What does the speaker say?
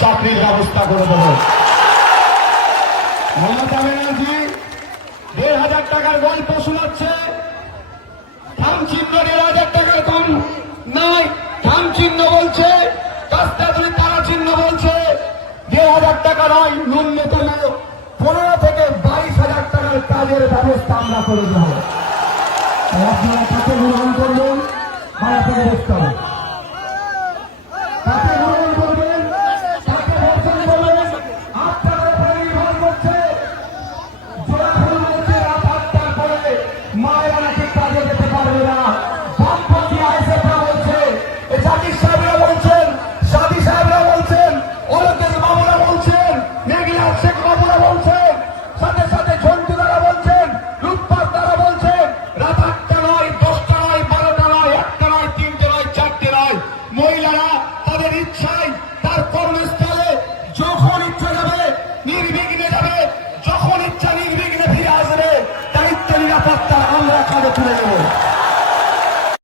চাকরির ব্যবস্থা করে দেব। মমতা ব্যানার্জি 1,500 টাকার গল্প শোনাচ্ছে, থাম চিহ্ন 1,500 টাকার কম নাই, থাম চিহ্ন বলছে, কাস্তাজুরি তারা চিহ্ন বলছে। 1,500 টাকা নয়, ন্যূনতম 15 থেকে 22,000 টাকার কাজের ব্যবস্থা আমরা করে দেব। আপনারা কাকে গ্রহণ করবেন, ভাড়া থেকে দেখতে হবে। কাকে গ্রহণ করবেন, কাকে বর্জন করবেন, আপনাদের উপরে নির্ভর করছে। জোড়া ফুল বলছে রাত 8টার পরে মায়েরা নাকি কাজে যেতে পারবে না। বামপন্থী আইএসএফরা বলছে, জাকির সাহেবরা বলছেন, সাদি সাহেবরা বলছেন, অলকেশ বাবুরা বলছেন, মেঘনাথ শেখ বাবুরা বলছেন, সাথে সাথে ঝন্টু দ্বারা বলছেন, লুৎফার দ্বারা বলছেন, রাত 8টা নয়, 10টা নয়, 12টা নয়, 1টা নয়, 3টে নয়, 4টে নয়, মহিলারা তাদের ইচ্ছায় তার কর্মস্থলে যখন ইচ্ছা যাবে নির্বিঘ্নে যাবে, যখন ইচ্ছা নির্বিঘ্নে ফিরে আসবে। দায়িত্ব নিরাপত্তা আমরা কাঁধে তুলে নেব।